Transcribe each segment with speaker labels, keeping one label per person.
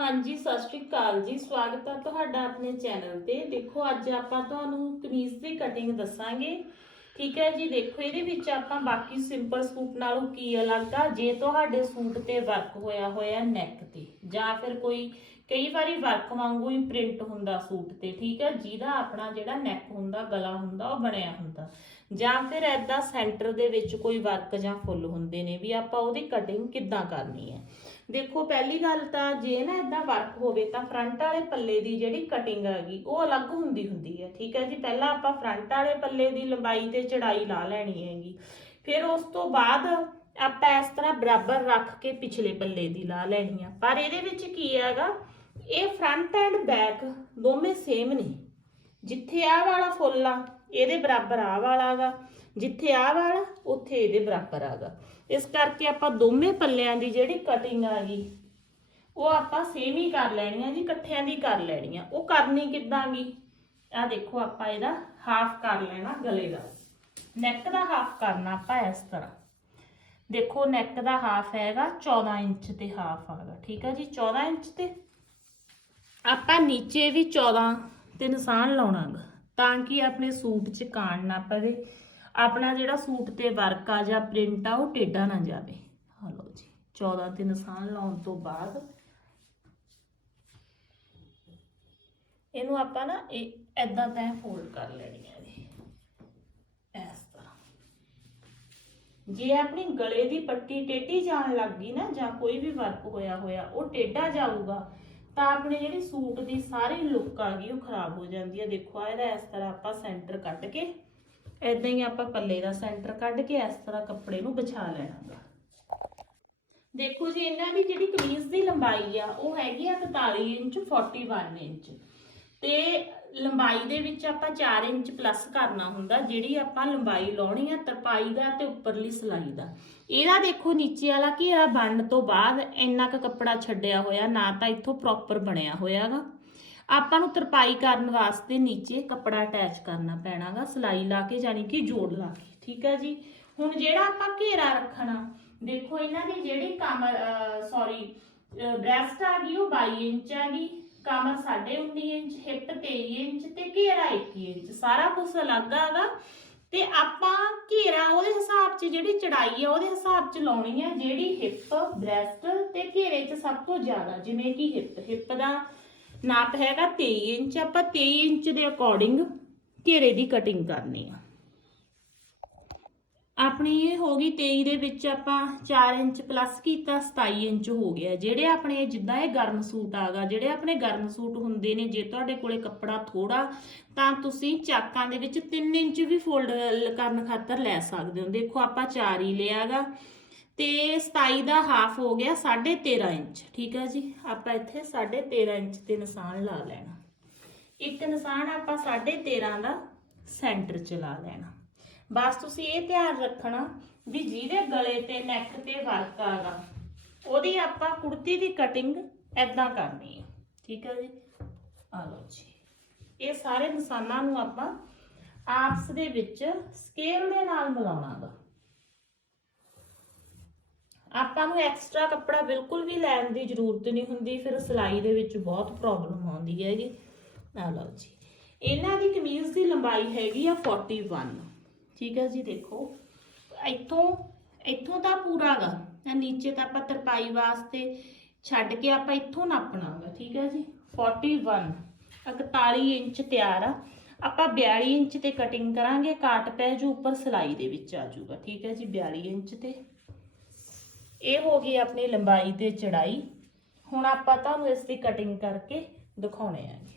Speaker 1: ਹਾਂਜੀ, ਸਤਿ ਸ਼੍ਰੀ ਅਕਾਲ ਜੀ। ਸਵਾਗਤ ਹੈ ਤੁਹਾਡਾ ਆਪਣੇ ਚੈਨਲ ਤੇ। ਦੇਖੋ, ਅੱਜ ਆਪਾਂ ਤੁਹਾਨੂੰ ਕਮੀਜ਼ ਦੀ ਕਟਿੰਗ ਦੱਸਾਂਗੇ। ਠੀਕ ਹੈ ਜੀ, ਦੇਖੋ, ਇਹਦੇ ਵਿੱਚ ਆਪਾਂ ਬਾਕੀ ਸਿੰਪਲ ਸੂਟ ਨਾਲੋਂ ਕੀ ਅਲੱਗ ਆ? ਜੇ ਤੁਹਾਡੇ ਸੂਟ ਤੇ ਵਰਕ ਹੋਇਆ ਹੋਇਆ ਨੈਕ ਤੇ, ਜਾਂ ਫਿਰ ਕੋਈ ਕਈ ਵਾਰੀ ਵਰਕ ਵਾਂਗੂ ਹੀ ਪ੍ਰਿੰਟ ਹੁੰਦਾ ਸੂਟ ਤੇ, ਠੀਕ ਹੈ, ਜਿਹਦਾ ਆਪਣਾ ਜਿਹੜਾ ਨੈਕ ਹੁੰਦਾ, ਗਲਾ ਹੁੰਦਾ, ਉਹ ਬਣਿਆ ਹੁੰਦਾ। ਜਾਂ ਫਿਰ ਐਦਾਂ ਸੈਂਟਰ ਦੇ ਵਿੱਚ ਕੋਈ ਵਰਕ ਜਾਂ ਫੁੱਲ ਹੁੰਦੇ ਨੇ ਵੀ ਆਪਾਂ ਉਹਦੀ ਕਟਿੰਗ ਕਿੱਦਾਂ ਕਰਨੀ ਹੈ। ਦੇਖੋ, ਪਹਿਲੀ ਗੱਲ ਤਾਂ ਜੇ ਨਾ ਇਦਾਂ ਵਰਕ ਹੋਵੇ ਤਾਂ ਫਰੰਟ ਵਾਲੇ ਪੱਲੇ ਦੀ ਜਿਹੜੀ ਕਟਿੰਗ ਹੈਗੀ, ਉਹ ਅਲੱਗ ਹੁੰਦੀ ਹੁੰਦੀ ਹੈ, ਠੀਕ ਹੈ ਜੀ? ਪਹਿਲਾਂ ਆਪਾਂ ਫਰੰਟ ਵਾਲੇ ਪੱਲੇ ਦੀ ਲੰਬਾਈ ਤੇ ਚੜਾਈ ਲਾ ਲੈਣੀ ਹੈਗੀ। ਫਿਰ ਉਸ ਤੋਂ ਬਾਅਦ ਆਪਾਂ ਇਸ ਤਰ੍ਹਾਂ ਬਰਾਬਰ ਰੱਖ ਕੇ ਪਿਛਲੇ ਪੱਲੇ ਦੀ ਲਾ ਲੈਣੀ ਆ। ਪਰ ਇਹਦੇ ਵਿੱਚ ਕੀ ਹੈਗਾ, ਇਹ ਫਰੰਟ ਐਂਡ ਬੈਕ ਦੋਵੇਂ ਸੇਮ ਨੇ। ਜਿੱਥੇ ਆਹ ਵਾਲਾ ਫੁੱਲ ਆ, ਇਹਦੇ ਬਰਾਬਰ ਆਹ ਵਾਲਾ ਗਾ। ਜਿੱਥੇ ਆਹ ਵਾਲਾ, ਉੱਥੇ ਇਹਦੇ ਬਰਾਬਰ ਆਗਾ ਇਸ ਕਰਕੇ ਆਪਾਂ ਦੋਵੇਂ ਪੱਲਿਆਂ ਦੀ ਜਿਹੜੀ ਕਟਿੰਗ ਆ ਗਈ, ਉਹ ਆਪਾਂ ਸੇਮ ਹੀ ਕਰ ਲੈਣੀ ਆ ਜੀ, ਇਕੱਠਿਆਂ ਦੀ ਕਰ ਲੈਣੀ ਆ। ਉਹ ਕਰਨੀ ਕਿੱਦਾਂ ਗੀ ਆ ਦੇਖੋ ਆਪਾਂ ਇਹਦਾ ਹਾਫ ਕਰ ਲੈਣਾ ਗਲੇ ਦਾ। ਨੈਕ ਦਾ ਹਾਫ ਕਰਨਾ ਆਪਾਂ ਇਸ ਤਰ੍ਹਾਂ। ਦੇਖੋ ਨੈਕ ਦਾ ਹਾਫ ਹੈਗਾ 14 ਇੰਚ ਤੇ ਹਾਫ ਆਗਾ ਠੀਕ ਆ ਜੀ 14 ਇੰਚ ਤੇ? ਆਪਾਂ ਨੀਚੇ ਵੀ 14 ਤੇ ਨਿਸ਼ਾਨ ਲਾਉਣਾ ਗਾ ਤਾਂ ਕਿ ਆਪਣੇ ਸੂਟ 'ਚ ਕਾਣ ਨਾ ਪਵੇ। ਆਪਣਾ ਜਿਹੜਾ ਸੂਟ ਤੇ ਵਰਕ ਆ ਜਾਂ ਪ੍ਰਿੰਟ ਆ, ਉਹ ਟੇਢਾ ਨਾ ਜਾਵੇ। ਹਾਂ ਲਓ ਜੀ 14 ਤੇ ਨਿਸ਼ਾਨ ਲਾਉਣ ਤੋਂ ਬਾਅਦ। ਇਹਨੂੰ ਆਪਾਂ ਨਾ ਇਹ ਐਦਾਂ ਤੈਂ ਫੋਲਡ ਕਰ ਲੈਣੀ ਹੈ ਜੀ। ਇਸ ਤਰ੍ਹਾਂ। ਜੇ ਆਪਣੀ ਗਲੇ ਦੀ ਪੱਟੀ ਟੇਢੀ ਜਾਣ ਲੱਗ ਗਈ ਨਾ, ਜਾਂ ਕੋਈ ਵੀ ਵਰਕ ਹੋਇਆ ਹੋਇਆ, ਉਹ ਟੇਢਾ ਜਾਊਗਾ, ਤਾਂ ਆਪਣੇ ਜਿਹੜੀ ਸੂਟ ਦੀ ਸਾਰੀ ਲੁੱਕ ਆ ਗਈ, ਉਹ ਖਰਾਬ ਹੋ ਜਾਂਦੀ ਹੈ ਦੇਖੋ ਆ ਇਹਦਾ ਇਸ ਤਰ੍ਹਾਂ ਆਪਾਂ ਸੈਂਟਰ ਕੱਢ ਕੇ ਇਦਾਂ ਹੀ ਆਪਾਂ ਪੱਲੇ ਦਾ ਸੈਂਟਰ ਕੱਢ ਕੇ ਇਸ ਤਰ੍ਹਾਂ ਕੱਪੜੇ ਨੂੰ ਵਿਛਾ ਲੈਣਾਗਾ ਦੇਖੋ ਜੀ, ਇਹਨਾਂ ਦੀ ਜਿਹੜੀ ਕਮੀਜ਼ ਦੀ ਲੰਬਾਈ ਆ, ਉਹ ਹੈਗੀ ਆ 41 ਇੰਚ 41 ਇੰਚ। ਤੇ ਲੰਬਾਈ ਦੇ ਵਿੱਚ ਆਪਾਂ 4 ਇੰਚ ਪਲੱਸ ਕਰਨਾ ਹੁੰਦਾ, ਜਿਹੜੀ ਆਪਾਂ ਲੰਬਾਈ ਲਾਉਣੀ ਆ, ਤਰਪਾਈ ਦਾ ਤੇ ਉੱਪਰਲੀ ਸਲਾਈ ਦਾ। ਇਹਦਾ ਦੇਖੋ ਨੀਚੇ ਵਾਲਾ ਘੇਰਾ ਬਣਨ ਤੋਂ ਬਾਅਦ ਇੰਨਾ ਕੁ ਕੱਪੜਾ ਛੱਡਿਆ ਹੋਇਆ, ਨਾ ਤਾਂ ਇੱਥੋਂ ਪ੍ਰੋਪਰ ਬਣਿਆ ਹੋਇਆਗਾ ਆਪਾਂ ਨੂੰ ਤਰਪਾਈ ਕਰਨ ਵਾਸਤੇ ਨੀਚੇ ਕੱਪੜਾ ਅਟੈਚ ਕਰਨਾ ਪੈਣਾਗਾ, ਸਲਾਈ ਲਾ ਕੇ ਯਾਨੀ ਕਿ ਜੋੜ ਲਾ ਕੇ, ਠੀਕ ਹੈ ਜੀ? ਹੁਣ ਜਿਹੜਾ ਆਪਾਂ ਘੇਰਾ ਰੱਖਣਾ, ਦੇਖੋ ਇਹਨਾਂ ਦੀ ਜਿਹੜੀ ਕਮਰ ਸੌਰੀ ਬ੍ਰੈਸਟ ਆ ਗਈ, ਉਹ 22 ਇੰਚ ਆ ਗਈ ਕਮਰ 19.5 ਇੰਚ ਹਿੱਪ 23 ਇੰਚ ਤੇ ਘੇਰਾ 21 ਇੰਚ, ਸਾਰਾ ਕੁਝ ਅਲੱਗ ਆਗਾ। ਤੇ ਆਪਾਂ ਘੇਰਾ ਉਹਦੇ ਹਿਸਾਬ 'ਚ ਜਿਹੜੀ ਚੜਾਈ ਆ, ਉਹਦੇ ਹਿਸਾਬ 'ਚ ਲਾਉਣੀ ਹੈ ਜਿਹੜੀ ਹਿੱਪ ਬ੍ਰੈਸਟ ਤੇ ਘੇਰੇ 'ਚ ਸਭ ਤੋਂ ਜ਼ਿਆਦਾ, ਜਿਵੇਂ ਕਿ ਹਿੱਪ ਹਿੱਪ ਦਾ ਨਾਪ ਹੈਗਾ 23 ਇੰਚ। ਆਪਾਂ 23 ਇੰਚ ਦੇ ਅਕੋਰਡਿੰਗ ਘੇਰੇ ਦੀ ਕਟਿੰਗ ਕਰਨੀ ਆ। ਆਪਣੀ ਇਹ ਹੋ ਗਈ 23 ਦੇ ਵਿੱਚ ਆਪਾਂ 4 ਇੰਚ ਪਲੱਸ ਕੀਤਾ 27 ਇੰਚ ਹੋ ਗਿਆ। ਜਿਹੜੇ ਆਪਣੇ ਜਿੱਦਾਂ ਇਹ ਗਰਮ ਸੂਟ ਆਗਾ, ਜਿਹੜੇ ਆਪਣੇ ਗਰਮ ਸੂਟ ਹੁੰਦੇ ਨੇ, ਜੇ ਤੁਹਾਡੇ ਕੋਲੇ ਕੱਪੜਾ ਥੋੜਾ ਤਾਂ ਤੁਸੀਂ ਚਾਕਾਂ ਦੇ ਵਿੱਚ 3 ਇੰਚ ਵੀ ਫੋਲਡ ਕਰਨ ਖਾਤਰ ਲੈ ਸਕਦੇ ਹੋ। ਦੇਖੋ ਆਪਾਂ 4 ਹੀ ਲਿਆਗਾ। ਤੇ 27 ਦਾ ਹਾਫ ਹੋ ਗਿਆ 13.5 ਇੰਚ, ਠੀਕ ਹੈ ਜੀ? ਆਪਾਂ ਇੱਥੇ 13.5 ਇੰਚ ਤੇ ਨਿਸ਼ਾਨ ਲਾ ਲੈਣਾ। ਇੱਕ ਨਿਸ਼ਾਨ ਆਪਾਂ 13.5 ਦਾ ਸੈਂਟਰ ਚ ਲਾ ਲੈਣਾ। ਬਸ ਤੁਸੀਂ ਇਹ ਧਿਆਨ ਰੱਖਣਾ ਵੀ ਜਿਹਦੇ ਗਲੇ ਤੇ ਨੈਕ ਤੇ ਵਰਕ ਆਗਾ, ਉਹਦੀ ਆਪਾਂ ਕੁੜਤੀ ਦੀ ਕਟਿੰਗ ਐਦਾਂ ਕਰਨੀ ਹੈ ਠੀਕ ਹੈ ਜੀ? ਆ ਲਓ ਜੀ। ਇਹ ਸਾਰੇ ਨਿਸ਼ਾਨਾਂ ਨੂੰ ਆਪਾਂ ਆਪਸ ਦੇ ਵਿੱਚ ਸਕੇਲ ਦੇ ਨਾਲ ਮਿਲਾਉਣਾਗਾ ਆਪਾਂ ਨੂੰ ਐਕਸਟਰਾ ਕੱਪੜਾ ਬਿਲਕੁਲ ਵੀ ਲੈਣ ਦੀ ਜ਼ਰੂਰਤ ਨਹੀਂ ਹੁੰਦੀ, ਫਿਰ ਸਿਲਾਈ ਦੇ ਵਿੱਚ ਬਹੁਤ ਪ੍ਰੋਬਲਮ ਆਉਂਦੀ ਹੈਗੀ। ਆ ਲਓ ਜੀ। ਇਹਨਾਂ ਦੀ ਕਮੀਜ਼ ਦੀ ਲੰਬਾਈ ਹੈਗੀ ਆ 41 ਠੀਕ ਹੈ ਜੀ, ਦੇਖੋ। ਇੱਥੋਂ ਇੱਥੋਂ ਤਾਂ ਪੂਰਾਗਾ ਤਾਂ ਨੀਚੇ ਤਾਂ ਆਪਾਂ ਤਰਪਾਈ ਵਾਸਤੇ ਛੱਡ ਕੇ ਆਪਾਂ ਇੱਥੋਂ ਨਾਪਣਾਗਾ, ਠੀਕ ਹੈ ਜੀ। 41 41 ਇੰਚ ਤਿਆਰ ਆ। ਆਪਾਂ 42 ਇੰਚ ਤੇ ਕਟਿੰਗ ਕਰਾਂਗੇ, ਕਾਟ ਪੈ ਜੂ, ਉੱਪਰ ਸਿਲਾਈ ਦੇ ਵਿੱਚ ਆ ਜਾਊਗਾ ਠੀਕ ਹੈ ਜੀ 42 ਇੰਚ ਤੇ। ਇਹ ਹੋ ਗਈ ਆਪਣੀ ਲੰਬਾਈ ਤੇ ਚੜਾਈ। ਹੁਣ ਆਪਾਂ ਤੁਹਾਨੂੰ ਇਸ ਦੀ ਕਟਿੰਗ ਕਰਕੇ ਦਿਖਾਉਣੇ ਆਂਗੇ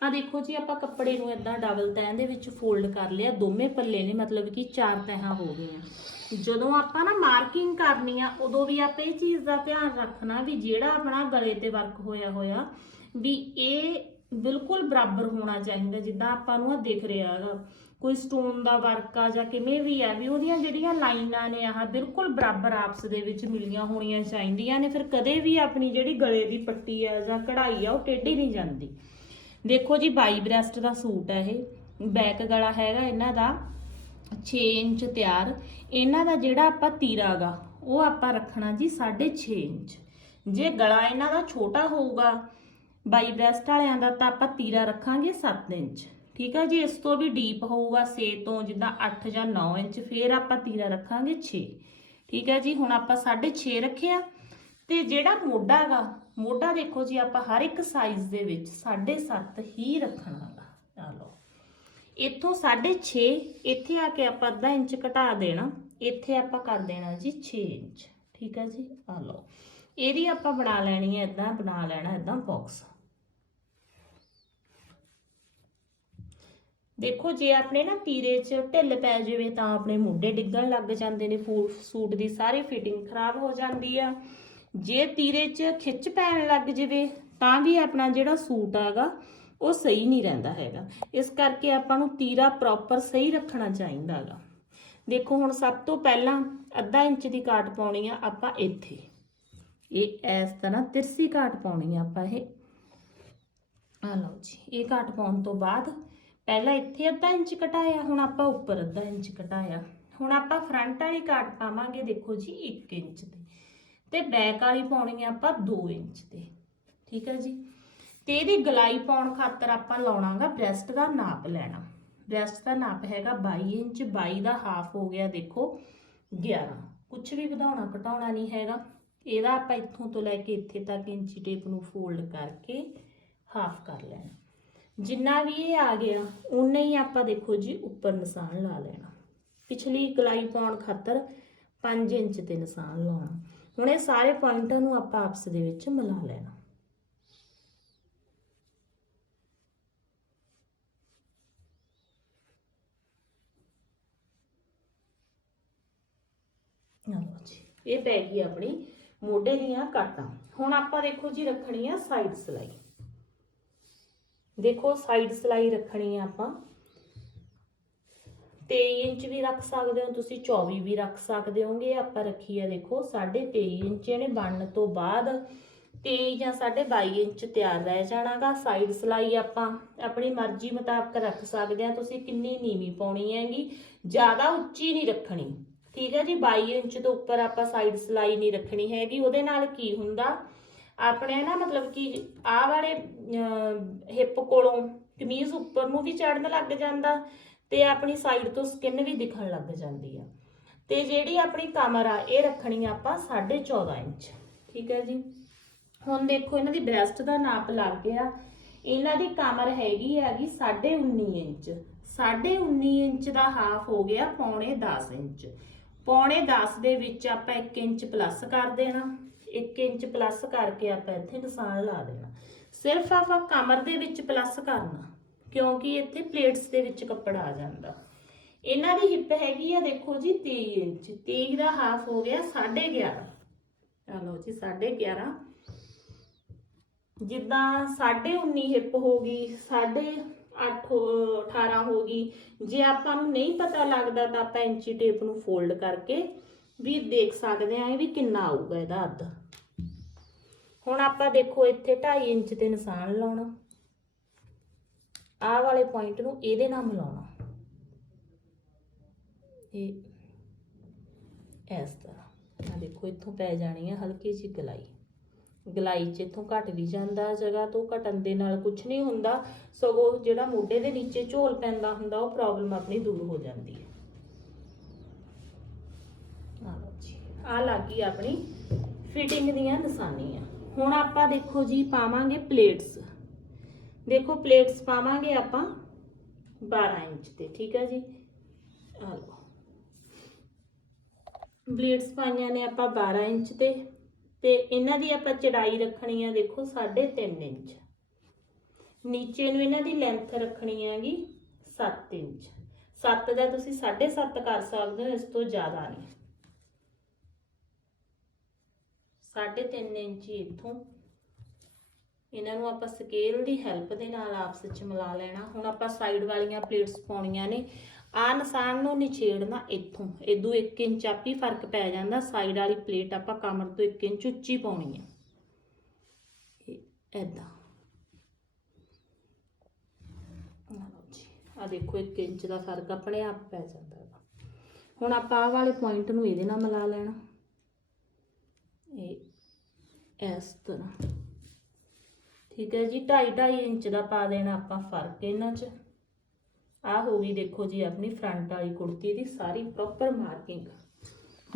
Speaker 1: ਆ ਦੇਖੋ ਜੀ, ਆਪਾਂ ਕੱਪੜੇ ਨੂੰ ਇਦਾਂ ਡਬਲ ਤਹਿ ਦੇ ਵਿੱਚ ਫੋਲਡ ਕਰ ਲਿਆ। ਦੋਵੇਂ ਪੱਲੇ ਨੇ, ਮਤਲਬ ਕਿ ਚਾਰ ਤਹਾਂ ਹੋ ਗਈਆਂ। ਜਦੋਂ ਆਪਾਂ ਨਾ ਮਾਰਕਿੰਗ ਕਰਨੀ ਆ, ਉਦੋਂ ਵੀ ਆਪਾਂ ਇਹ ਚੀਜ਼ ਦਾ ਧਿਆਨ ਰੱਖਣਾ ਵੀ ਜਿਹੜਾ ਆਪਣਾ ਗਲੇ ਤੇ ਵਰਕ ਹੋਇਆ ਹੋਇਆ, ਵੀ ਇਹ ਬਿਲਕੁਲ ਬਰਾਬਰ ਹੋਣਾ ਚਾਹੀਦਾ, ਜਿੱਦਾਂ ਆਪਾਂ ਨੂੰ ਆ ਦਿਖ ਰਿਹਾ ਹੈਗਾ। ਕੋਈ ਸਟੋਨ ਦਾ ਵਰਕ ਆ ਜਾਂ ਕਿਵੇਂ ਵੀ ਆ, ਵੀ ਉਹਦੀਆਂ ਜਿਹੜੀਆਂ ਲਾਈਨਾਂ ਨੇ ਆਹ ਬਿਲਕੁਲ ਬਰਾਬਰ ਆਪਸ ਦੇ ਵਿੱਚ ਮਿਲੀਆਂ ਹੋਣੀਆਂ ਚਾਹੀਦੀਆਂ ਨੇ, ਫਿਰ ਕਦੇ ਵੀ ਆਪਣੀ ਜਿਹੜੀ ਗਲੇ ਦੀ ਪੱਟੀ ਆ ਜਾਂ ਕਢਾਈ ਆ, ਉਹ ਟੇਢੀ ਨਹੀਂ ਜਾਂਦੀ। ਦੇਖੋ ਜੀ, ਬਾਈ ਬ੍ਰੈਸਟ ਦਾ ਸੂਟ ਹੈ ਇਹ, ਬੈਕ ਗਲਾ ਹੈਗਾ ਇਹਨਾਂ ਦਾ 6 ਇੰਚ ਤਿਆਰ, ਇਹਨਾਂ ਦਾ ਜਿਹੜਾ ਆਪਾਂ ਤੀਰਾਗਾ ਉਹ ਆਪਾਂ ਰੱਖਣਾ ਜੀ 6.5 ਇੰਚ। ਜੇ ਗਲਾ ਇਹਨਾਂ ਦਾ ਛੋਟਾ ਹੋਊਗਾ, ਬਾਈ ਬ੍ਰੈਸਟ ਵਾਲਿਆਂ ਦਾ ਤਾਂ ਆਪਾਂ ਤੀਰਾ ਰੱਖਾਂਗੇ 7 ਇੰਚ। ਠੀਕ ਹੈ ਜੀ, ਇਸ ਤੋਂ ਵੀ ਡੀਪ ਹੋਊਗਾ 6 ਤੋਂ ਜਿੱਦਾਂ 8 ਜਾਂ 9 ਇੰਚ, ਫਿਰ ਆਪਾਂ ਤੀਰਾ ਰੱਖਾਂਗੇ 6 ਠੀਕ ਹੈ ਜੀ, ਹੁਣ ਆਪਾਂ 6.5 ਰੱਖਿਆ ਤੇ ਜਿਹੜਾ ਮੋਢਾ ਹੈਗਾ, ਮੋਢਾ ਦੇਖੋ ਜੀ, ਆਪਾਂ ਹਰ ਇੱਕ ਸਾਈਜ਼ ਦੇ ਵਿੱਚ 7.5 ਹੀ ਰੱਖਣਾ ਹੈਗਾ ਆ ਲਓ। ਇੱਥੋਂ 6.5 ਇੱਥੇ ਆ ਕੇ ਆਪਾਂ ਅੱਧਾ ਇੰਚ ਘਟਾ ਦੇਣਾ। ਇੱਥੇ ਆਪਾਂ ਕਰ ਦੇਣਾ ਜੀ 6 ਇੰਚ। ਠੀਕ ਹੈ ਜੀ ਆ ਲਓ। ਇਹਦੀ ਆਪਾਂ ਬਣਾ ਲੈਣੀ ਹੈ, ਇਦਾਂ ਬਣਾ ਲੈਣਾ, ਇਦਾਂ ਬਾਕਸ ਦੇਖੋ, ਜੇ ਆਪਣੇ ਨਾ ਤੀਰੇ 'ਚ ਢਿੱਲ ਪੈ ਜਾਵੇ ਤਾਂ ਆਪਣੇ ਮੋਢੇ ਡਿੱਗਣ ਲੱਗ ਜਾਂਦੇ ਨੇ ਫੂ- ਸੂਟ ਦੀ ਸਾਰੀ ਫਿਟਿੰਗ ਖਰਾਬ ਹੋ ਜਾਂਦੀ ਆ। ਜੇ ਤੀਰੇ 'ਚ ਖਿੱਚ ਪੈਣ ਲੱਗ ਜਾਵੇ, ਤਾਂ ਵੀ ਆਪਣਾ ਜਿਹੜਾ ਸੂਟ ਹੈਗਾ ਉਹ ਸਹੀ ਨਹੀਂ ਰਹਿੰਦਾ ਹੈਗਾ। ਇਸ ਕਰਕੇ ਆਪਾਂ ਨੂੰ ਤੀਰਾ ਪ੍ਰੋਪਰ ਸਹੀ ਰੱਖਣਾ ਚਾਹੀਦਾ ਹੈਗਾ ਦੇਖੋ, ਹੁਣ ਸਭ ਤੋਂ ਪਹਿਲਾਂ ਅੱਧਾ ਇੰਚ ਦੀ ਕਾਟ ਪਾਉਣੀ ਆ ਆਪਾਂ ਇੱਥੇ। ਇਹ ਇਸ ਤਰ੍ਹਾਂ ਤਿਰਸੀ ਕਾਟ ਪਾਉਣੀ ਆ ਆਪਾਂ ਇਹ। ਆ ਲਓ ਜੀ, ਇਹ ਕਾਟ ਪਾਉਣ ਤੋਂ ਬਾਅਦ ਪਹਿਲਾਂ ਇੱਥੇ ਅੱਧਾ ਇੰਚ ਘਟਾਇਆ, ਹੁਣ ਆਪਾਂ ਉੱਪਰ ਅੱਧਾ ਇੰਚ ਘਟਾਇਆ। ਹੁਣ ਆਪਾਂ ਫਰੰਟ ਵਾਲੀ ਕਾਟ ਪਾਵਾਂਗੇ, ਦੇਖੋ ਜੀ 1 ਇੰਚ ਤੇ। ਤੇ ਬੈਕ ਵਾਲੀ ਪਾਉਣੀ ਆ ਆਪਾਂ 2 ਇੰਚ ਤੇ। ਠੀਕ ਹੈ ਜੀ? ਤੇ ਇਹਦੀ ਗਲਾਈ ਪਾਉਣ ਖਾਤਰ ਆਪਾਂ ਲਾਉਣਾਗਾ ਬ੍ਰੈਸਟ ਦਾ ਨਾਪ ਲੈਣਾ। ਬ੍ਰੈਸਟ ਦਾ ਨਾਪ ਹੈਗਾ 22 ਇੰਚ 22 ਦਾ ਹਾਫ ਹੋ ਗਿਆ, ਦੇਖੋ 11 ਕੁਝ ਵੀ ਵਧਾਉਣਾ, ਘਟਾਉਣਾ ਨਹੀਂ ਹੈਗਾ। ਇਹਦਾ ਆਪਾਂ ਇੱਥੋਂ ਤੋਂ ਲੈ ਕੇ ਇੱਥੇ ਤੱਕ ਇੰਚੀ ਟੇਪ ਨੂੰ ਫੋਲਡ ਕਰਕੇ ਹਾਫ ਕਰ ਲੈਣਾ। ਜਿੰਨਾ ਵੀ ਇਹ ਆ ਗਿਆ ਉਨਾ ਹੀ ਆਪਾਂ ਦੇਖੋ ਜੀ ਉੱਪਰ ਨਿਸ਼ਾਨ ਲਾ ਲੈਣਾ। ਪਿਛਲੀ ਗਲਾਈ ਪਾਉਣ ਖਾਤਰ 5 ਇੰਚ ਤੇ ਨਿਸ਼ਾਨ ਲਾਉਣਾ। ਹੁਣ ਇਹ ਸਾਰੇ ਪੁਆਇੰਟਾਂ ਨੂੰ ਆਪਾਂ ਆਪਸ ਦੇ ਵਿੱਚ ਮਿਲਾ ਲੈਣਾ। ਜੀ, ਇਹ ਪੈ ਗਈ ਆਪਣੀ ਮੋਢੇ ਦੀਆਂ ਕਾਟਾਂ। ਹੁਣ ਆਪਾਂ ਦੇਖੋ ਜੀ ਰੱਖਣੀ ਆ ਸਾਈਡ ਸਲਾਈ। ਦੇਖੋ ਸਾਈਡ ਸਲਾਈ ਰੱਖਣੀ ਆ ਆਪਾਂ। 23 ਇੰਚ ਵੀ ਰੱਖ ਸਕਦੇ ਹੋ, ਤੁਸੀਂ 24 ਵੀ ਰੱਖ ਸਕਦੇ ਹੋਗੇ। ਆਪਾਂ ਰੱਖੀ ਆ ਦੇਖੋ 23.5 ਇੰਚ, ਇਹਨੇ ਬਣਨ ਤੋਂ ਬਾਅਦ 23 ਜਾਂ 22.5 ਇੰਚ ਤਿਆਰ ਰਹਿ ਜਾਣਾਗਾ। ਸਾਈਡ ਸਲਾਈ ਆਪਾਂ ਆਪਣੀ ਮਰਜ਼ੀ ਮੁਤਾਬਕ ਰੱਖ ਸਕਦੇ ਆ। ਤੁਸੀਂ ਕਿੰਨੀ ਨੀਵੀਂ ਪਾਉਣੀ ਹੈਗੀ, ਜ਼ਿਆਦਾ ਉੱਚੀ ਨਹੀਂ ਰੱਖਣੀ। ਠੀਕ ਹੈ ਜੀ? 22 ਇੰਚ ਤੋਂ ਉੱਪਰ ਆਪਾਂ ਸਾਈਡ ਸਲਾਈ ਨਹੀਂ ਰੱਖਣੀ ਹੈਗੀ। ਉਹਦੇ ਨਾਲ ਕੀ ਹੁੰਦਾ? ਆਪਣੇ ਨਾ ਮਤਲਬ ਕਿ ਆਹ ਵਾਲੇ ਹਿੱਪ ਕੋਲੋਂ ਕਮੀਜ਼ ਉੱਪਰ ਨੂੰ ਵੀ ਚੜਨ ਲੱਗ ਜਾਂਦਾ ਤੇ ਆਪਣੀ ਸਾਈਡ ਤੋਂ ਸਕਿਨ ਵੀ ਦਿਖਣ ਲੱਗ ਜਾਂਦੀ ਆ। ਤੇ ਜਿਹੜੀ ਆਪਣੀ ਕਮਰ ਆ, ਇਹ ਰੱਖਣੀ ਆ ਆਪਾਂ 14.5 ਇੰਚ। ਠੀਕ ਹੈ ਜੀ? ਹੁਣ ਦੇਖੋ, ਇਹਨਾਂ ਦੀ ਬ੍ਰੈਸਟ ਦਾ ਨਾਪ ਲੱਗ ਗਿਆ। ਇਹਨਾਂ ਦੀ ਕਮਰ ਹੈਗੀ ਹੈਗੀ 19.5 ਇੰਚ। 19.5 ਇੰਚ ਦਾ ਹਾਫ ਹੋ ਗਿਆ ਪੌਣੇ 10 ਇੰਚ। ਪੌਣੇ 10 ਦੇ ਵਿੱਚ ਆਪਾਂ 1 ਇੰਚ ਪਲੱਸ ਕਰ ਦੇਣਾ। 1 ਇੰਚ ਪਲੱਸ ਕਰਕੇ ਆਪਾਂ ਇੱਥੇ ਨਿਸ਼ਾਨ ਲਾ ਦੇਣਾ। ਸਿਰਫ ਆਪਾਂ ਕਮਰ ਦੇ ਵਿੱਚ ਪਲੱਸ ਕਰਨਾ, ਕਿਉਂਕਿ ਇੱਥੇ ਪਲੇਟਸ ਦੇ ਵਿੱਚ ਕੱਪੜਾ ਆ ਜਾਂਦਾ। ਇਹਨਾਂ ਦੀ ਹਿੱਪ ਹੈਗੀ ਆ, ਦੇਖੋ ਜੀ 23 ਇੰਚ। 23 ਦਾ ਹਾਫ ਹੋ ਗਿਆ 11.5 ਆ ਲਓ ਜੀ 11.5 ਜਿੱਦਾਂ 19.5 ਹਿੱਪ ਹੋ ਗਈ 8.5 18 ਹੋ ਗਈ। ਜੇ ਆਪਾਂ ਨੂੰ ਨਹੀਂ ਪਤਾ ਲੱਗਦਾ ਤਾਂ ਆਪਾਂ ਇੰਚੀ ਟੇਪ ਨੂੰ ਫੋਲਡ ਕਰਕੇ ਵੀ ਦੇਖ ਸਕਦੇ ਆਂ ਵੀ ਕਿੰਨਾ ਆਊਗਾ ਇਹਦਾ ਅੱਧ। ਹੁਣ ਆਪਾਂ ਦੇਖੋ ਇੱਥੇ 2.5 ਇੰਚ ਤੇ ਨਿਸ਼ਾਨ ਲਾਉਣਾ। ਆਹ ਵਾਲੇ ਪੁਆਇੰਟ ਨੂੰ ਇਹਦੇ ਨਾਲ ਮਿਲਾਉਣਾ। ਇਹ, ਇਸ ਤਰ੍ਹਾਂ। ਆ ਦੇਖੋ, ਇੱਥੋਂ ਪੈ ਜਾਣੀ ਹੈ ਹਲਕੀ ਜਿਹੀ ਗਲਾਈ। ਗਲਾਈ ਚ ਇੱਥੋਂ ਘਟ ਵੀ ਜਾਂਦਾ, ਜਗ੍ਹਾ ਤੋਂ ਘਟਣ ਦੇ ਨਾਲ ਕੁਝ ਨਹੀਂ ਹੁੰਦਾ। ਸਗੋਂ ਜਿਹੜਾ ਮੋਢੇ ਦੇ ਨੀਚੇ ਝੋਲ ਪੈਂਦਾ ਹੁੰਦਾ, ਉਹ ਪ੍ਰੋਬਲਮ ਆਪਣੀ ਦੂਰ ਹੋ ਜਾਂਦੀ ਹੈ। ਆ ਲਓ ਜੀ। ਆ ਲੱਗੀ ਆਪਣੀ ਫਿਟਿੰਗ ਦੀਆਂ ਨਿਸ਼ਾਨੀਆਂ। ਹੁਣ ਆਪਾਂ ਦੇਖੋ ਜੀ ਪਾਵਾਂਗੇ ਪਲੇਟਸ ਦੇਖੋ ਪਲੇਟਸ ਪਾਵਾਂਗੇ ਆਪਾਂ 12 ਇੰਚ ਤੇ ਠੀਕ ਹੈ ਜੀ? ਆ ਲਓ। ਪਲੇਟਸ ਪਾਈਆਂ ਨੇ ਆਪਾਂ 12 ਇੰਚ ਤੇ ਤੇ ਇਹਨਾਂ ਦੀ ਆਪਾਂ ਚੜਾਈ ਰੱਖਣੀ ਆ ਦੇਖੋ 3.5 ਇੰਚ। ਨੀਚੇ ਨੂੰ ਇਹਨਾਂ ਦੀ ਲੈਂਥ ਰੱਖਣੀ ਹੈਗੀ 7 ਇੰਚ। 7 ਦਾ ਤੁਸੀਂ 7.5 ਕਰ ਸਕਦੇ ਹੋ, ਇਸ ਤੋਂ ਜ਼ਿਆਦਾ ਨਹੀਂ। 3.5 ਇੰਚ ਇੱਥੋਂ। ਇਹਨਾਂ ਨੂੰ ਆਪਾਂ ਸਕੇਲ ਦੀ ਹੈਲਪ ਦੇ ਨਾਲ ਆਪਸ ਵਿੱਚ ਮਿਲਾ ਲੈਣਾ। ਹੁਣ ਆਪਾਂ ਸਾਈਡ ਵਾਲੀਆਂ ਪਲੇਟਸ ਪਾਉਣੀਆਂ ਨੇ। ਆ ਨਿਸ਼ਾਨ ਨੂੰ ਨਿਛੇੜਨਾ ਇੱਥੋਂ। ਇਦੋਂ 1 ਇੰਚ ਆਪੀ ਫ਼ਰਕ ਪੈ ਜਾਂਦਾ। ਸਾਈਡ ਵਾਲੀ ਪਲੇਟ ਆਪਾਂ ਕਮਰ ਤੋਂ 1 ਇੰਚ ਉੱਚੀ ਪਾਉਣੀ ਹੈ ਐਦਾਂ ਆ ਦੇਖੋ 1 ਇੰਚ ਦਾ ਫ਼ਰਕ ਆਪਣੇ ਆਪ ਪੈ ਜਾਂਦਾ। ਹੁਣ ਆਪਾਂ ਆਹ ਵਾਲੇ ਪੁਆਇੰਟ ਨੂੰ ਇਹਦੇ ਨਾਲ ਮਿਲਾ ਲੈਣਾ। ਇਹ, ਇਸ ਤਰ੍ਹਾਂ। ਠੀਕ ਹੈ ਜੀ 2.5 2.5 ਇੰਚ ਦਾ ਪਾ ਦੇਣਾ ਆਪਾਂ ਫ਼ਰਕ ਇਹਨਾਂ 'ਚ। ਆ ਹੋ ਗਈ ਦੇਖੋ ਜੀ ਆਪਣੀ ਫਰੰਟ ਵਾਲੀ ਕੁੜਤੀ ਦੀ ਸਾਰੀ ਪ੍ਰੋਪਰ ਮਾਰਕਿੰਗ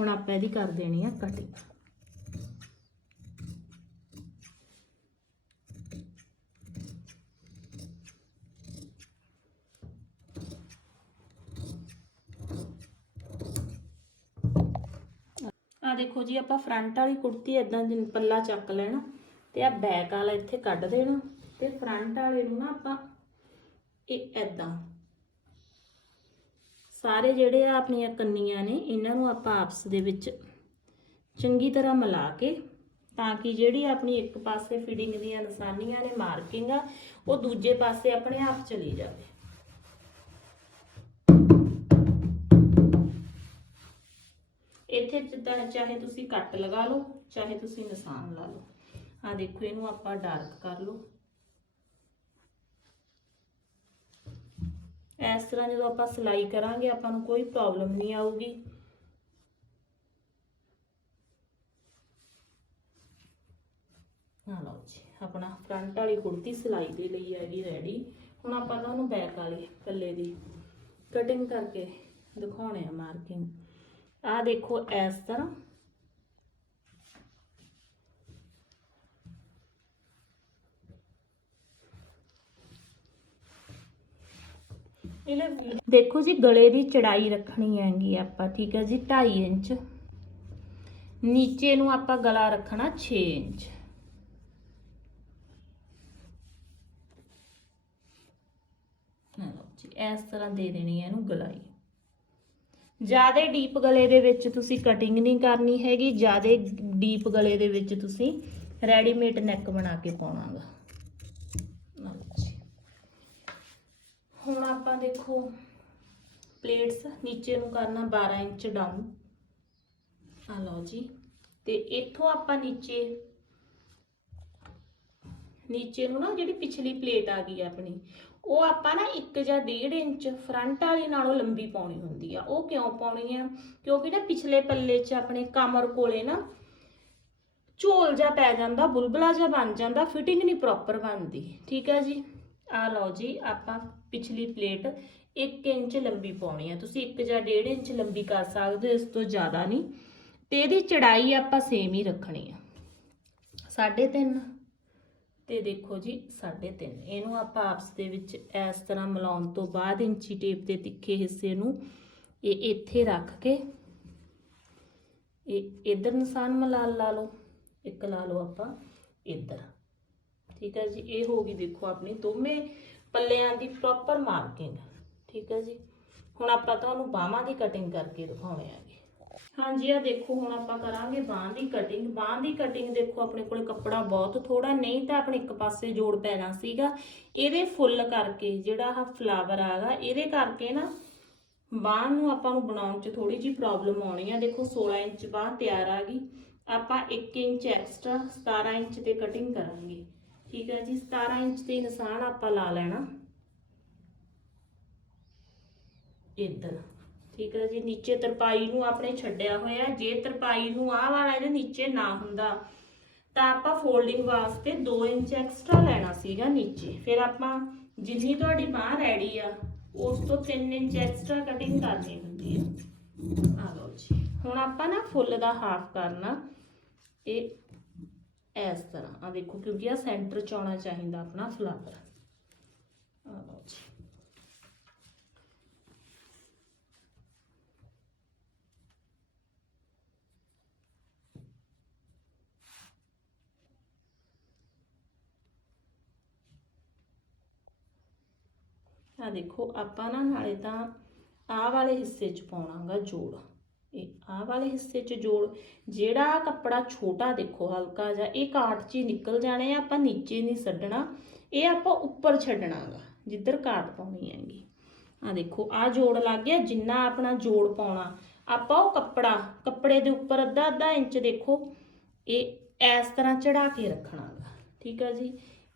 Speaker 1: ਹੁਣ ਆਪਾਂ ਇਹਦੀ ਕਰ ਦੇਣੀ ਆ ਕਟਿੰਗ ਆ ਦੇਖੋ ਜੀ, ਆਪਾਂ ਫਰੰਟ ਵਾਲੀ ਕੁੜਤੀ ਇਦਾਂ ਦੀ ਪੱਲਾ ਚੱਕ ਲੈਣਾ ਤੇ ਆ ਬੈਕ ਵਾਲਾ ਇੱਥੇ ਕੱਢ ਦੇਣਾ ਤੇ ਫਰੰਟ ਵਾਲੇ ਨੂੰ ਨਾ ਆਪਾਂ ਇਹ ਇਦਾਂ ਸਾਰੇ ਜਿਹੜੇ ਆ ਆਪਣੀਆਂ ਕੰਨੀਆਂ ਨੇ, ਇਹਨਾਂ ਨੂੰ ਆਪਾਂ ਆਪਸ ਦੇ ਵਿੱਚ ਚੰਗੀ ਤਰ੍ਹਾਂ ਮਿਲਾ ਕੇ ਤਾਂ ਕਿ ਜਿਹੜੀ ਆਪਣੀ ਇੱਕ ਪਾਸੇ ਫਿਟਿੰਗ ਦੀਆਂ ਨਿਸ਼ਾਨੀਆਂ ਨੇ ਮਾਰਕਿੰਗ ਆ, ਉਹ ਦੂਜੇ ਪਾਸੇ ਆਪਣੇ ਆਪ ਚਲੀ ਜਾਵੇ। ਇੱਥੇ ਜਿੱਦਾਂ ਚਾਹੇ ਤੁਸੀਂ ਕੱਟ ਲਗਾ ਲਓ, ਚਾਹੇ ਤੁਸੀਂ ਨਿਸ਼ਾਨ ਲਾ ਲਓ। ਆ ਦੇਖੋ, ਇਹਨੂੰ ਆਪਾਂ ਡਾਰਕ ਕਰ ਲਓ। ਇਸ ਤਰ੍ਹਾਂ ਜਦੋਂ ਆਪਾਂ ਸਿਲਾਈ ਕਰਾਂਗੇ, ਆਪਾਂ ਨੂੰ ਕੋਈ ਪ੍ਰੋਬਲਮ ਨਹੀਂ ਆਊਗੀ। ਆ ਲਓ ਜੀ, ਆਪਣਾ ਫਰੰਟ ਵਾਲੀ ਕੁੜਤੀ ਸਿਲਾਈ ਦੇ ਲਈ ਹੈਗੀ ਰੈਡੀ ਹੁਣ ਆਪਾਂ ਤਾਂ ਉਹਨੂੰ ਬੈਕ ਵਾਲੀ ਪੱਲੇ ਦੀ। ਕਟਿੰਗ ਕਰਕੇ ਦਿਖਾਉਣੇ ਆ ਮਾਰਕਿੰਗ ਆ ਦੇਖੋ ਇਸ ਤਰ੍ਹਾਂ। ਦੇਖੋ ਜੀ, ਗਲੇ ਦੀ ਚੜਾਈ ਰੱਖਣੀ ਹੈਗੀ ਆਪਾਂ, ਠੀਕ ਹੈ ਜੀ 2.5 ਇੰਚ। ਨੀਚੇ ਨੂੰ ਆਪਾਂ ਗਲਾ ਰੱਖਣਾ 6 ਇੰਚ। ਇਸ ਤਰ੍ਹਾਂ ਦੇ ਦੇਣੀ ਹੈ ਇਹਨੂੰ ਗਲਾਈ। ਜ਼ਿਆਦਾ ਡੀਪ ਗਲੇ ਦੇ ਵਿੱਚ ਤੁਸੀਂ ਕਟਿੰਗ ਨਹੀਂ ਕਰਨੀ ਹੈਗੀ, ਜ਼ਿਆਦਾ ਡੀਪ ਗਲੇ ਦੇ ਵਿੱਚ ਤੁਸੀਂ ਰੈਡੀਮੇਡ ਨੈਕ ਬਣਾ ਕੇ ਪਾਉਣਾਗਾ। ਹੁਣ ਆਪਾਂ ਦੇਖੋ ਪਲੇਟਸ ਨੀਚੇ ਨੂੰ ਕਰਨਾ 12 ਇੰਚ ਡਾਊਨ ਆ ਲਓ ਜੀ। ਤੇ ਇੱਥੋਂ ਆਪਾਂ ਨੀਚੇ ਨੀਚੇ ਨੂੰ ਨਾ ਜਿਹੜੀ ਪਿਛਲੀ ਪਲੇਟ ਆ ਗਈ ਆਪਣੀ ਉਹ ਆਪਾਂ ਨਾ 1 ਜਾਂ 1.5 ਇੰਚ ਫਰੰਟ ਵਾਲੀ ਨਾਲੋਂ ਲੰਬੀ ਪਾਉਣੀ ਹੁੰਦੀ ਆ। ਉਹ ਕਿਉਂ ਪਾਉਣੀ ਆ? ਕਿਉਂਕਿ ਨਾ ਪਿਛਲੇ ਪੱਲੇ 'ਚ ਆਪਣੇ ਕਮਰ ਕੋਲੇ ਨਾ ਝੋਲ ਜਾ ਪੈ ਜਾਂਦਾ, ਬੁਲਬੁਲਾ ਜਾ ਬਣ ਜਾਂਦਾ ਫਿਟਿੰਗ ਨਹੀਂ ਪ੍ਰੋਪਰ ਬਣਦੀ। ਠੀਕ ਹੈ ਜੀ? ਆ ਲਓ ਜੀ, ਆਪਾਂ ਪਿਛਲੀ ਪਲੇਟ 1 ਇੰਚ ਲੰਬੀ ਪਾਉਣੀ ਆ। ਤੁਸੀਂ 1 ਜਾਂ 1.5 ਇੰਚ ਲੰਬੀ ਕਰ ਸਕਦੇ ਹੋ, ਇਸ ਤੋਂ ਜ਼ਿਆਦਾ ਨਹੀਂ। ਤੇ ਇਹਦੀ ਚੜਾਈ ਆਪਾਂ ਸੇਮ ਹੀ ਰੱਖਣੀ ਆ। 3.5 ਤੇ ਦੇਖੋ ਜੀ 3.5 ਇਹਨੂੰ ਆਪਾਂ ਆਪਸ ਦੇ ਵਿੱਚ ਇਸ ਤਰ੍ਹਾਂ ਮਿਲਾਉਣ ਤੋਂ ਬਾਅਦ ਇੰਚੀ ਟੇਪ ਦੇ ਤਿੱਖੇ ਹਿੱਸੇ ਨੂੰ ਇਹ ਇੱਥੇ ਰੱਖ ਕੇ, ਇਹ ਇਧਰ ਨਿਸ਼ਾਨ ਮਿਲਾ ਲਾ ਲਓ, ਇੱਕ ਲਾ ਲਓ ਆਪਾਂ ਇੱਧਰ। ਠੀਕ ਹੈ ਜੀ, ਇਹ ਹੋ ਗਈ ਦੇਖੋ ਆਪਣੀ ਦੋਵੇਂ ਪੱਲਿਆਂ ਦੀ ਪ੍ਰੋਪਰ ਮਾਰਕਿੰਗ ਠੀਕ ਹੈ ਜੀ, ਹੁਣ ਆਪਾਂ ਤੁਹਾਨੂੰ ਬਾਹਾਂ ਦੀ ਕਟਿੰਗ ਕਰਕੇ ਦਿਖਾਉਣੇ ਆਗੇ ਹਾਂਜੀ ਆ ਦੇਖੋ, ਹੁਣ ਆਪਾਂ ਕਰਾਂਗੇ ਬਾਹਾਂ ਦੀ ਕਟਿੰਗ ਬਾਹਾਂ ਦੀ ਕਟਿੰਗ ਦੇਖੋ, ਆਪਣੇ ਕੋਲੇ ਕੱਪੜਾ ਬਹੁਤ ਥੋੜਾ ਨਹੀਂ ਤਾਂ ਆਪਣੇ ਇੱਕ ਪਾਸੇ ਜੋੜ ਪੈਣਾ ਸੀਗਾ। ਇਹਦੇ ਫੁੱਲ ਕਰਕੇ, ਜਿਹੜਾ ਆਹ ਫਲਾਵਰ ਆਗਾ, ਇਹਦੇ ਕਰਕੇ ਨਾ ਬਾਂਹ ਨੂੰ ਆਪਾਂ ਨੂੰ ਬਣਾਉਣ 'ਚ ਥੋੜੀ ਜੀ ਪ੍ਰੋਬਲਮ ਆਉਣੀ ਆ। ਦੇਖੋ 16 ਇੰਚ ਬਾਂਹ ਤਿਆਰ ਆ ਗਈ। ਆਪਾਂ 1 ਇੰਚ ਐਕਸਟਰਾ 17 ਇੰਚ ਤੇ ਕਟਿੰਗ ਕਰਾਂਗੇ। ਠੀਕ ਹੈ ਜੀ 17 ਇੰਚ 'ਤੇ ਨਿਸ਼ਾਨ ਆਪਾਂ ਲਾ ਲੈਣਾ। ਇੱਧਰ। ਠੀਕ ਹੈ ਜੀ, ਨੀਚੇ ਤਰਪਾਈ ਨੂੰ ਆਪਣੇ ਛੱਡਿਆ ਹੋਇਆ, ਜੇ ਤਰਪਾਈ ਨੂੰ ਆਹ ਵਾਲਾ ਇਹਦੇ ਨੀਚੇ ਨਾ ਹੁੰਦਾ, ਤਾਂ ਆਪਾਂ ਫੋਲਡਿੰਗ ਵਾਸਤੇ 2 ਇੰਚ ਐਕਸਟਰਾ ਲੈਣਾ ਸੀਗਾ ਨੀਚੇ। ਫਿਰ ਆਪਾਂ ਜਿੰਨੀ ਤੁਹਾਡੀ ਬਾਹ ਰੈਡੀ ਆ, ਉਸ ਤੋਂ 3 ਇੰਚ ਐਕਸਟਰਾ ਕਟਿੰਗ ਕਰਨੀ ਹੁੰਦੀ ਹੈ ਆ ਲਓ ਜੀ। ਹੁਣ ਆਪਾਂ ਨਾ ਫੁੱਲ ਦਾ ਹਾਫ ਕਰਨਾ। ਇਹ ਇਸ ਤਰ੍ਹਾਂ। ਆ ਦੇਖੋ, ਕਿਉਂਕਿ ਆ ਸੈਂਟਰ ਚ ਆਉਣਾ ਚਾਹੀਦਾ ਆਪਣਾ ਫਲਾਵਰ ਆ ਲਓ ਜੀ ਆ ਦੇਖੋ, ਆਪਾਂ ਨਾ ਨਾਲੇ ਤਾਂ ਆਹ ਵਾਲੇ ਹਿੱਸੇ 'ਚ ਪਾਉਣਾਗਾ ਜੋੜ। ਇਹ ਆਹ ਵਾਲੇ ਹਿੱਸੇ 'ਚ ਜੋੜ, ਜਿਹੜਾ ਕੱਪੜਾ ਛੋਟਾ ਦੇਖੋ, ਹਲਕਾ ਜਿਹਾ, ਇਹ ਕਾਟ 'ਚ ਹੀ ਨਿਕਲ ਜਾਣੇ ਆ, ਆਪਾਂ ਨੀਚੇ ਨਹੀਂ ਛੱਡਣਾ ਇਹ ਆਪਾਂ ਉੱਪਰ ਛੱਡਣਾਗਾ, ਜਿੱਧਰ ਕਾਟ ਪਾਉਣੀ ਹੈਗੀ। ਆ ਦੇਖੋ ਆ ਜੋੜ ਲੱਗ ਗਿਆ, ਜਿੰਨਾ ਆਪਣਾ ਜੋੜ ਪਾਉਣਾ। ਆਪਾਂ ਉਹ ਕੱਪੜਾ, ਕੱਪੜੇ ਦੇ ਉੱਪਰ ਅੱਧਾ ਅੱਧਾ ਇੰਚ ਦੇਖੋ, ਇਹ ਇਸ ਤਰ੍ਹਾਂ ਚੜਾ ਕੇ ਰੱਖਣਾਗਾ, ਠੀਕ ਆ ਜੀ?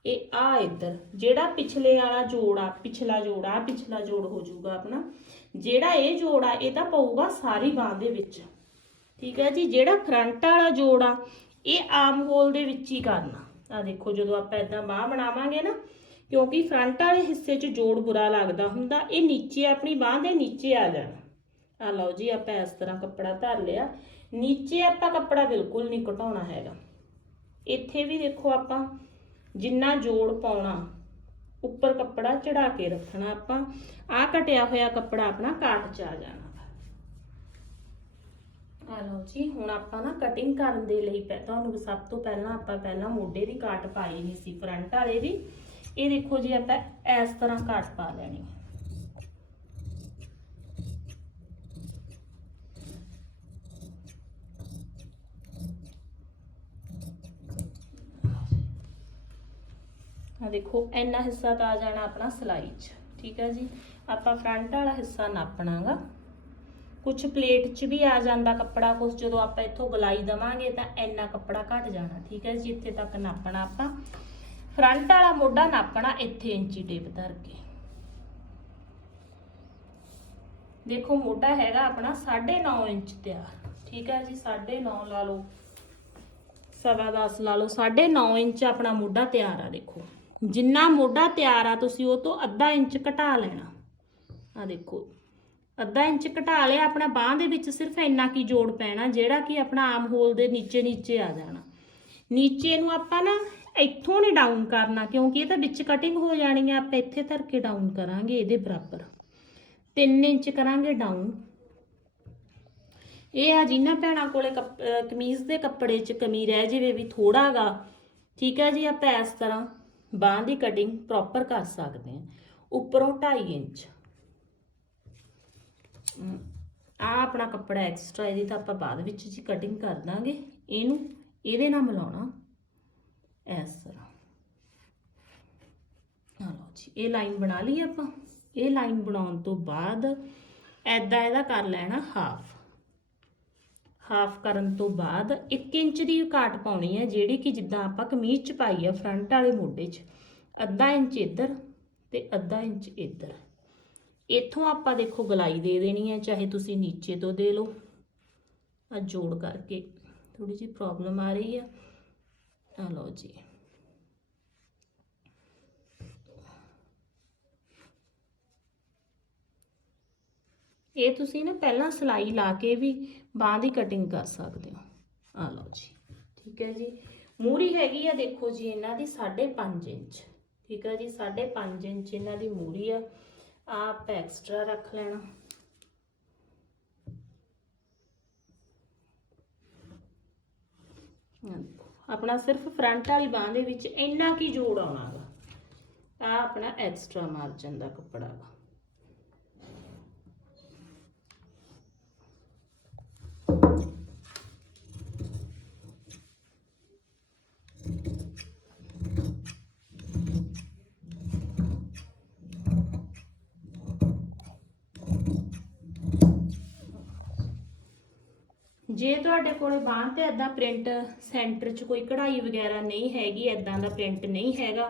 Speaker 1: ਇਹ ਆ ਇੱਧਰ, ਜਿਹੜਾ ਪਿਛਲੇ ਵਾਲਾ ਜੋੜ ਆ, ਪਿਛਲਾ ਜੋੜ ਆ ਪਿਛਲਾ ਜੋੜ ਹੋ ਜਾਊਗਾ ਆਪਣਾ। ਜਿਹੜਾ ਇਹ ਜੋੜ ਆ, ਇਹ ਤਾਂ ਪਊਗਾ ਸਾਰੀ ਬਾਹ ਦੇ ਵਿੱਚ। ਠੀਕ ਹੈ ਜੀ, ਜਿਹੜਾ ਫਰੰਟ ਵਾਲਾ ਜੋੜ ਆ, ਇਹ ਆਮ ਹੋਲ ਦੇ ਵਿੱਚ ਹੀ ਕਰਨਾ। ਆ ਦੇਖੋ, ਜਦੋਂ ਆਪਾਂ ਇਦਾਂ ਬਾਹ ਬਣਾਵਾਂਗੇ ਨਾ, ਕਿਉਂਕਿ ਫਰੰਟ ਵਾਲੇ ਹਿੱਸੇ 'ਚ ਜੋੜ ਬੁਰਾ ਲੱਗਦਾ ਹੁੰਦਾ, ਇਹ ਨੀਚੇ, ਆਪਣੀ ਬਾਹ ਦੇ ਨੀਚੇ ਆ ਜਾਣਾ। ਆ ਲਓ ਜੀ, ਆਪਾਂ ਇਸ ਤਰ੍ਹਾਂ ਕੱਪੜਾ ਧਰ ਲਿਆ। ਨੀਚੇ ਆਪਾਂ ਕੱਪੜਾ ਬਿਲਕੁਲ ਨਹੀਂ ਘਟਾਉਣਾ ਹੈਗਾ। ਇੱਥੇ ਵੀ ਦੇਖੋ ਆਪਾਂ ਜਿੰਨਾ ਜੋੜ ਪਾਉਣਾ, ਉੱਪਰ ਕੱਪੜਾ ਚੜਾ ਕੇ ਰੱਖਣਾ ਆਪਾਂ ਆ ਕਟਿਆ ਹੋਇਆ ਕੱਪੜਾ ਆਪਣਾ ਕਾਟ ਚ ਆ ਜਾਣਾ। ਆ ਲਓ ਜੀ, ਹੁਣ ਆਪਾਂ ਨਾ ਕਟਿੰਗ ਕਰਨ ਦੇ ਲਈ ਪਹਿ- ਤੁਹਾਨੂੰ ਸਭ ਤੋਂ ਪਹਿਲਾਂ ਆਪਾਂ ਪਹਿਲਾਂ ਮੋਢੇ ਦੀ ਕਾਟ ਪਾਈ ਨਹੀਂ ਸੀ ਫਰੰਟ ਵਾਲੇ ਦੀ। ਇਹ ਦੇਖੋ ਜੀ ਆਪਾਂ ਇਸ ਤਰ੍ਹਾਂ ਕਾਟ ਪਾ ਲੈਣੀ ਆ ਦੇਖੋ, ਇੰਨਾ ਹਿੱਸਾ ਤਾਂ ਆ ਜਾਣਾ ਆਪਣਾ ਸਲਾਈ 'ਚ, ਠੀਕ ਹੈ ਜੀ? ਆਪਾਂ ਫਰੰਟ ਵਾਲਾ ਹਿੱਸਾ ਨਾਪਣਾਗਾ। ਕੁਝ ਪਲੇਟ 'ਚ ਵੀ ਆ ਜਾਂਦਾ ਕੱਪੜਾ ਕੁਝ ਜਦੋਂ ਆਪਾਂ ਇੱਥੋਂ ਗਲਾਈ ਦਵਾਂਗੇ ਤਾਂ ਇੰਨਾ ਕੱਪੜਾ ਘਟ ਜਾਣਾ, ਠੀਕ ਹੈ ਜੀ? ਇੱਥੇ ਤੱਕ ਨਾਪਣਾ ਆਪਾਂ। ਫਰੰਟ ਵਾਲਾ ਮੋਢਾ ਨਾਪਣਾ ਇੱਥੇ ਇੰਚੀ ਟੇਪ ਧਰ ਕੇ ਦੇਖੋ, ਮੋਢਾ ਹੈਗਾ ਆਪਣਾ 9.5 ਇੰਚ ਤਿਆਰ, ਠੀਕ ਹੈ ਜੀ? 9.5 ਲਾ ਲਓ, ਸਵਾ 10 ਲਾ ਲਓ 9.5 ਇੰਚ ਆਪਣਾ ਮੋਢਾ ਤਿਆਰ ਆ, ਦੇਖੋ। ਜਿੰਨਾ ਮੋਢਾ ਤਿਆਰ ਆ, ਤੁਸੀਂ ਉਹ ਤੋਂ ਅੱਧਾ ਇੰਚ ਘਟਾ ਲੈਣਾ। ਆ ਦੇਖੋ, ਅੱਧਾ ਇੰਚ ਘਟਾ ਲਿਆ, ਆਪਣਾ ਬਾਹ ਦੇ ਵਿੱਚ ਸਿਰਫ ਇੰਨਾ ਕੀ ਜੋੜ ਪੈਣਾ, ਜਿਹੜਾ ਕਿ ਆਪਣਾ ਆਮ ਹੋਲ ਦੇ ਨੀਚੇ ਨੀਚੇ ਆ ਜਾਣਾ। ਨੀਚੇ ਨੂੰ ਆਪਾਂ ਨਾ ਇੱਥੋਂ ਨਹੀਂ ਡਾਊਨ ਕਰਨਾ, ਕਿਉਂਕਿ ਇਹ ਤਾਂ ਵਿੱਚ ਕਟਿੰਗ ਹੋ ਜਾਣੀ ਆ, ਆਪਾਂ ਇੱਥੇ ਧਰ ਕੇ ਡਾਊਨ ਕਰਾਂਗੇ ਇਹਦੇ ਬਰਾਬਰ। 3 ਇੰਚ ਕਰਾਂਗੇ ਡਾਊਨ ਇਹ ਆ ਜਿਨ੍ਹਾਂ ਭੈਣਾਂ ਕੋਲੇ ਕੱਪ- ਕਮੀਜ਼ ਦੇ ਕੱਪੜੇ 'ਚ ਕਮੀ ਰਹਿ ਜਾਵੇ ਵੀ ਥੋੜਾਗਾ ਠੀਕ ਹੈ ਜੀ, ਆਪਾਂ ਇਸ ਤਰ੍ਹਾਂ ਬਾਹ ਦੀ ਕਟਿੰਗ ਪ੍ਰੋਪਰ ਕਰ ਸਕਦੇ ਹਾਂ। ਉੱਪਰੋਂ 2.5 ਇੰਚ। ਆ ਆਪਣਾ ਕੱਪੜਾ ਐਕਸਟਰਾ ਇਹਦੀ ਤਾਂ ਆਪਾਂ ਬਾਅਦ ਵਿੱਚ ਜੀ ਕਟਿੰਗ ਕਰ ਦਾਂਗੇ। ਇਹਨੂੰ ਇਹਦੇ ਨਾਲ ਮਿਲਾਉਣਾ। ਇਸ ਤਰ੍ਹਾਂ। ਆ ਲਓ ਜੀ, ਇਹ ਲਾਈਨ ਬਣਾ ਲਈ ਆਪਾਂ। ਇਹ ਲਾਈਨ ਬਣਾਉਣ ਤੋਂ ਬਾਅਦ ਐਦਾਂ ਇਹਦਾ ਕਰ ਲੈਣਾ ਹਾਫ ਹਾਫ ਕਰਨ ਤੋਂ ਬਾਅਦ 1 ਇੰਚ ਦੀ ਘਾਟ ਪਾਉਣੀ ਹੈ, ਜਿਹੜੀ ਕਿ ਜਿੱਦਾਂ ਆਪਾਂ ਕਮੀਜ਼ ਚ ਪਾਈ ਆ ਫਰੰਟ ਵਾਲੇ ਮੋਢੇ 'ਚ। ਅੱਧਾ ਇੰਚ ਇੱਧਰ ਤੇ ਅੱਧਾ ਇੰਚ ਇੱਧਰ। ਇੱਥੋਂ ਆਪਾਂ ਦੇਖੋ ਗਲਾਈ ਦੇ ਦੇਣੀ ਹੈ, ਚਾਹੇ ਤੁਸੀਂ ਨੀਚੇ ਤੋਂ ਦੇ ਲਓ। ਆ ਜੋੜ ਕਰਕੇ ਥੋੜੀ ਜਿਹੀ ਪ੍ਰੋਬਲਮ ਆ ਰਹੀ ਆ। ਆ ਲਓ ਜੀ। ਇਹ ਤੁਸੀਂ ਨਾ ਪਹਿਲਾਂ ਸਲਾਈ ਲਾ ਕੇ ਵੀ ਬਾਹ ਦੀ ਕਟਿੰਗ ਕਰ ਸਕਦੇ ਹੋ। ਆ ਲਓ ਜੀ, ਠੀਕ ਹੈ ਜੀ। ਮੂਰੀ ਹੈਗੀ ਆ, ਦੇਖੋ ਜੀ, ਇਹਨਾਂ ਦੀ 5.5 ਇੰਚ, ਠੀਕ ਹੈ ਜੀ 5.5 ਇੰਚ ਇਹਨਾਂ ਦੀ ਮੂਰੀ ਆ। ਆਪ ਐਕਸਟਰਾ ਰੱਖ ਲੈਣਾ। ਆਪਣਾ ਸਿਰਫ ਫਰੰਟ ਵਾਲੀ ਬਾਹ ਦੇ ਵਿੱਚ ਇੰਨਾ ਕੀ ਜੋੜ ਆਉਣਾਗਾ ਆ ਆਪਣਾ ਐਕਸਟਰਾ ਮਾਰਜਨ ਦਾ ਕੱਪੜਾ ਵਾ। ਜੇ ਤੁਹਾਡੇ ਕੋਲੇ ਬਾਂਹ ਤੇ ਐਦਾਂ ਪ੍ਰਿੰਟ ਸੈਂਟਰ 'ਚ ਕੋਈ ਕਢਾਈ ਵਗੈਰਾ ਨਹੀਂ ਹੈਗੀ ਐਦਾਂ ਦਾ ਪ੍ਰਿੰਟ ਨਹੀਂ ਹੈਗਾ,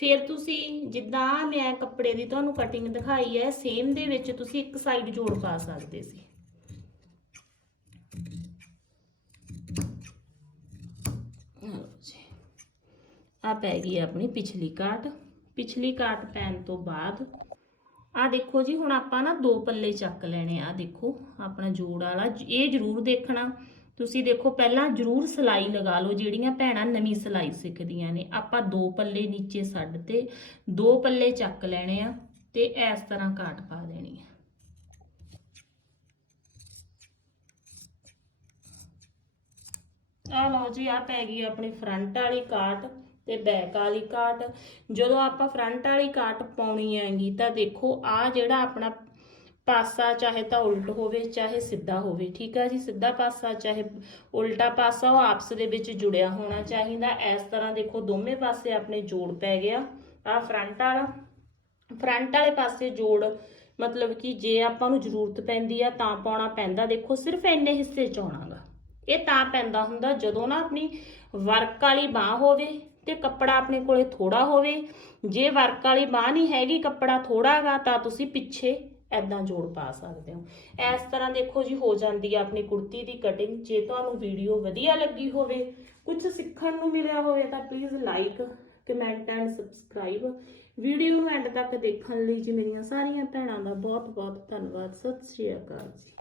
Speaker 1: ਫਿਰ ਤੁਸੀਂ ਜਿੱਦਾਂ ਮੈਂ ਕੱਪੜੇ ਦੀ ਤੁਹਾਨੂੰ ਕਟਿੰਗ ਦਿਖਾਈ ਹੈ ਸੇਮ ਦੇ ਵਿੱਚ ਤੁਸੀਂ ਇੱਕ ਸਾਈਡ ਜੋੜ ਪਾ ਸਕਦੇ ਸੀ। ਆ ਪੈ ਗਈ ਆਪਣੀ ਪਿਛਲੀ ਕਾਟ। ਪਿਛਲੀ ਕਾਟ ਪੈਣ ਤੋਂ ਬਾਅਦ ਆ ਦੇਖੋ ਜੀ, ਹੁਣ ਆਪਾਂ ਨਾ ਦੋ ਪੱਲੇ ਚੱਕ ਲੈਣੇ ਆ, ਦੇਖੋ, ਆਪਣਾ ਜੋੜ ਵਾਲਾ ਇਹ ਜ਼ਰੂਰ ਦੇਖਣਾ। ਤੁਸੀਂ ਦੇਖੋ, ਪਹਿਲਾਂ ਜ਼ਰੂਰ ਸਲਾਈ ਲਗਾ ਲਓ, ਜਿਹੜੀਆਂ ਭੈਣਾਂ ਨਵੀਂ ਸਲਾਈ ਸਿੱਖਦੀਆਂ ਨੇ। ਆਪਾਂ ਦੋ ਪੱਲੇ ਨੀਚੇ ਛੱਡ ਤੇ ਦੋ ਪੱਲੇ ਚੱਕ ਲੈਣੇ ਆ ਤੇ ਇਸ ਤਰ੍ਹਾਂ ਕਾਟ ਪਾ ਦੇਣੀ ਆ। ਆ ਲਓ ਜੀ ਆ ਪੈ ਗਈ ਆਪਣੀ ਫਰੰਟ ਵਾਲੀ ਕਾਟ। ਤੇ ਬੈਕ ਵਾਲੀ ਕਾਟ। ਜਦੋਂ ਆਪਾਂ ਫਰੰਟ ਵਾਲੀ ਕਾਟ ਪਾਉਣੀ ਹੈਗੀ ਤਾਂ ਦੇਖੋ ਆ ਜਿਹੜਾ ਆਪਣਾ ਪਾਸਾ ਚਾਹੇ ਤਾਂ ਉਲਟ ਹੋਵੇ, ਚਾਹੇ ਸਿੱਧਾ ਹੋਵੇ, ਠੀਕ ਆ ਜੀ? ਸਿੱਧਾ ਪਾਸਾ ਚਾਹੇ ਉਲਟਾ ਪਾਸਾ, ਉਹ ਆਪਸ ਦੇ ਵਿੱਚ ਜੁੜਿਆ ਹੋਣਾ ਚਾਹੀਦਾ। ਇਸ ਤਰ੍ਹਾਂ ਦੇਖੋ, ਦੋਵੇਂ ਪਾਸੇ ਆਪਣੇ ਜੋੜ ਪੈ ਗਿਆ। ਆ ਫਰੰਟ ਵਾਲਾ। ਫਰੰਟ ਵਾਲੇ ਪਾਸੇ ਜੋੜ ਮਤਲਬ ਕਿ ਜੇ ਆਪਾਂ ਨੂੰ ਜ਼ਰੂਰਤ ਪੈਂਦੀ ਆ, ਤਾਂ ਪਾਉਣਾ ਪੈਂਦਾ। ਦੇਖੋ, ਸਿਰਫ ਇੰਨੇ ਹਿੱਸੇ ਚ ਆਉਣਾਗਾ। ਇਹ ਤਾਂ ਪੈਂਦਾ ਹੁੰਦਾ ਜਦੋਂ ਨਾ ਆਪਣੀ ਵਰਕ ਵਾਲੀ ਬਾਹ ਹੋਵੇ ਤੇ ਕੱਪੜਾ ਆਪਣੇ ਕੋਲੇ ਥੋੜਾ ਹੋਵੇ। ਜੇ ਵਰਕ ਵਾਲੀ ਬਾਹ ਨਹੀਂ ਹੈਗੀ, ਕੱਪੜਾ ਥੋੜਾਗਾ ਤਾਂ ਤੁਸੀਂ ਪਿੱਛੇ ਐਦਾਂ ਜੋੜ ਪਾ ਸਕਦੇ ਹੋ। ਇਸ ਤਰ੍ਹਾਂ ਦੇਖੋ ਜੀ, ਹੋ ਜਾਂਦੀ ਹੈ ਆਪਣੀ ਕੁੜਤੀ ਦੀ ਕਟਿੰਗ ਜੇ ਤੁਹਾਨੂੰ ਵੀਡੀਓ ਵਧੀਆ ਲੱਗੀ ਹੋਵੇ ਕੁਝ ਸਿੱਖਣ ਨੂੰ ਮਿਲਿਆ ਹੋਵੇ, ਤਾਂ please like comment and subscribe video ਨੂੰ ਐਂਡ ਤੱਕ ਦੇਖਣ ਲਈ ਜੀ, ਮੇਰੀਆਂ ਸਾਰੀਆਂ ਭੈਣਾਂ ਦਾ ਬਹੁਤ ਬਹੁਤ ਧੰਨਵਾਦ। ਸਤਿ ਸ਼੍ਰੀ ਅਕਾਲ ਜੀ।